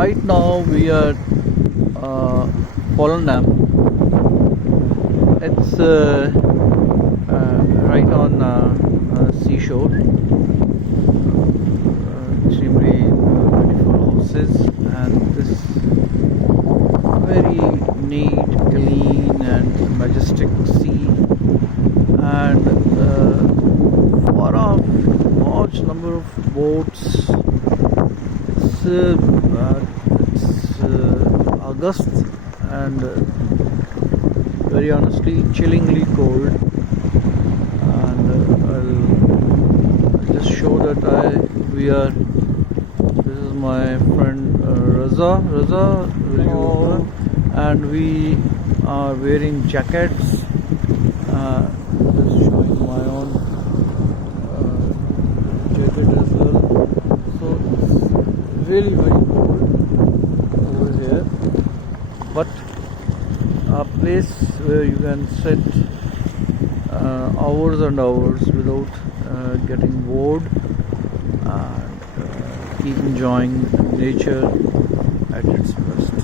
Right now we are Volendam. It's right on seashore. Extremely beautiful houses, and this very neat, clean, and majestic sea, and for a large number of boats. It's August, and very honestly chillingly cold, and I'll just show that we are. This is my friend Raza. Will you open? And we are wearing jackets. Just showing my own jacket as well. So it's really very cold over here, but a place where you can sit hours and hours without getting bored, and keep enjoying nature at its best.